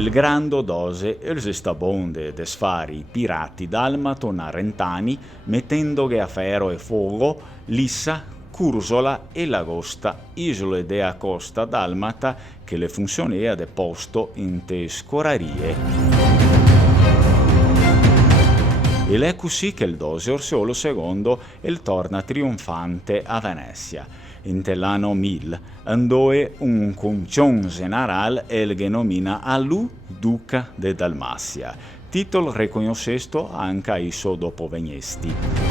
il grando dose els stabonde desfari pirati dalmato narentani mettendoghe a ferro e fuoco Lissa, Curzola e Lagosta, isole dea costa dalmata che le funzionea de posto in te scorarie. Ed è così che il dose Orseolo II torna trionfante a Venezia. In l'anno 1000 andoe un concion general el che nomina a lui duca de Dalmacia, titolo riconoscesto anche ai suoi dopovegnesti.